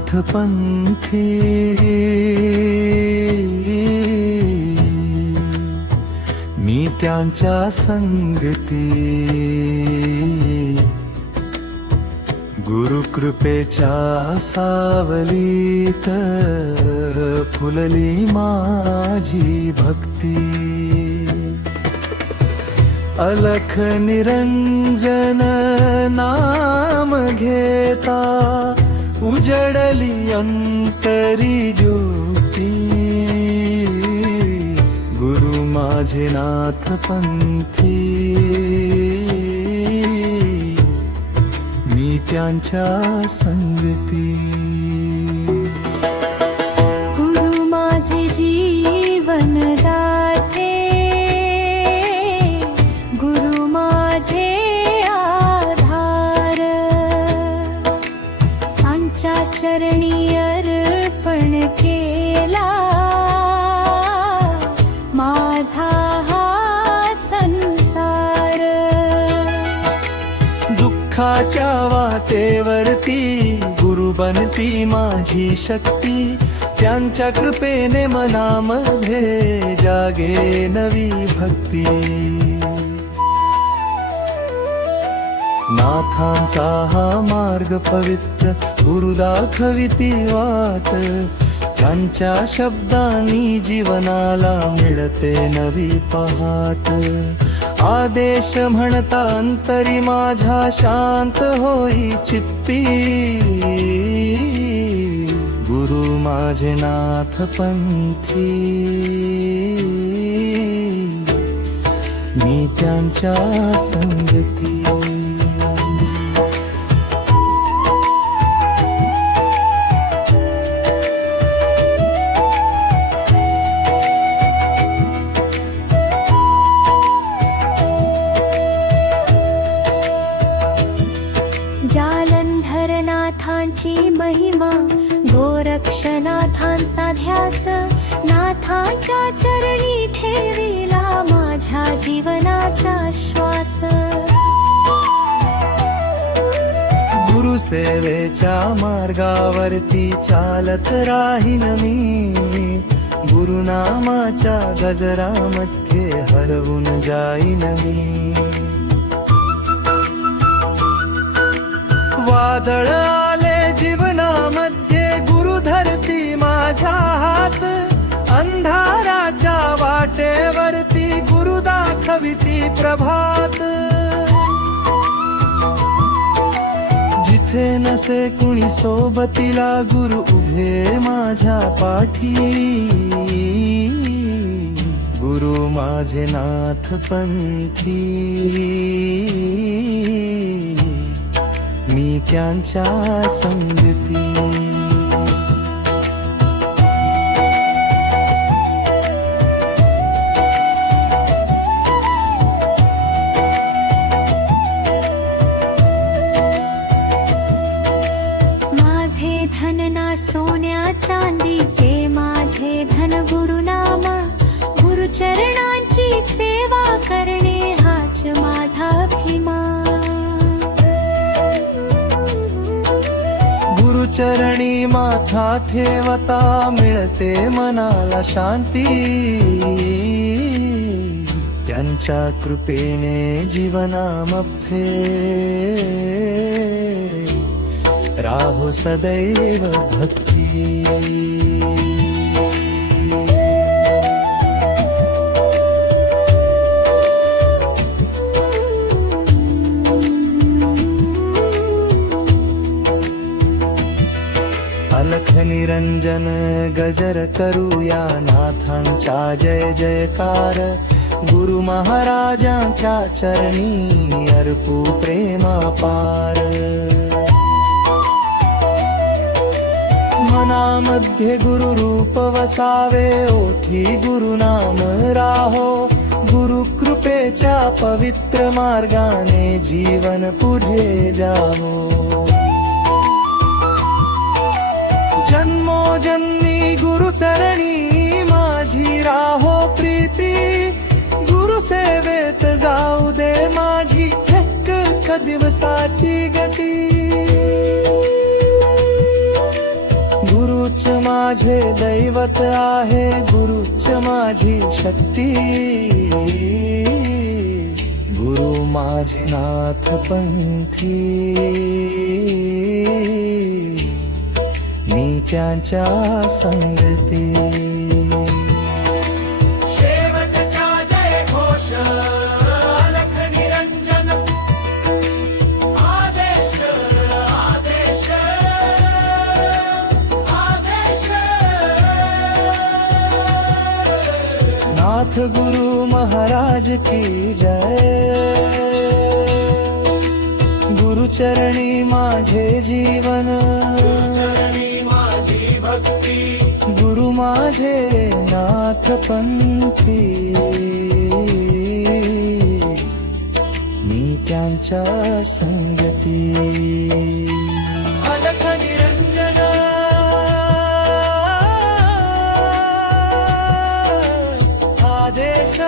नाथ पंथी मी त्यांच्या संगती गुरुकृपेच्या सावलीत फुलली माझी भक्ती अलख निरंजन नाम घेता उजडली अंतरी ज्योती गुरु माझे नाथ पंथी मी त्यांच्या संगती गुरु माझे जीवन दाते गुरु माझे आधार त्यांच्या चरणी अर्पण केला माझा हा संसार दुःखाच्या वाटेवरती गुरु बनती माझी शक्ती त्यांच्या कृपेने मनामध्ये जागे नवी भक्ती नाथांचा हा मार्ग पवित्र गुरु दाखविती वाट त्यांच्या शब्दांनी जीवनाला मिळते नवी पहाट आदेश म्हणता अंतरी माझ्या शांत होई चित्ती गुरु माझे नाथ पंथी मी त्यांच्या संगती नाथांची महिमा गोरक्षनाथांचा ध्यास नाथांच्या चरणी ठेविला माझ्या जीवनाचा श्वास गुरुसेवेच्या मार्गावरती चालत राहीन मी गुरुनामाच्या गजरामध्ये हरवून जाईन मी वादळ आले जीवनामध्ये गुरु धरती माझ्या हात अंधाराच्या वाटेवरती गुरु दाखविती प्रभात जिथे नसे कुणी सोबतीला गुरु उभे माझ्या पाठी गुरु माझे नाथ पंथी मी त्यांच्या संगती माझे धन ना सोन्या चांदीचे माझे धन गुरुनाम गुरुचरणांची सेवा करणे हाच माझा अभिमान गुरुचरणी माथा ठेवता मिळते मनाला शांती त्यांच्या कृपेने जीवनामध्ये राहो सदैव भक्ती अलख निरंजन गजर करूया नाथांचा जय जयकार गुरु महाराजांच्या चरणी अर्पू प्रेमापार मनामध्ये गुरु रूप वसावे ओठी गुरुनाम राहो गुरु कृपेच्या पवित्र मार्गाने जीवन पुढे जावो जन्मोजन्मी गुरुचरणी माझी राहो प्रीती गुरु सेवेत जाऊ दे माझी एक दिवसाची गती गुरुच माझे दैवत आहे, गुरुच माझी शक्ती, गुरु माझे नाथ पंथी, मी त्यांच्या संगती. शेवटचा जय घोष अलख निरंजन, आदेश आदेश आदेश. नाथ गुरु महाराज की जय, गुरुचरणी माझे जीवन, चरणी माझी भक्ती, गुरु माझे नाथ पंथी, मी त्यांच्या संगती. अलख निरंजन आदेश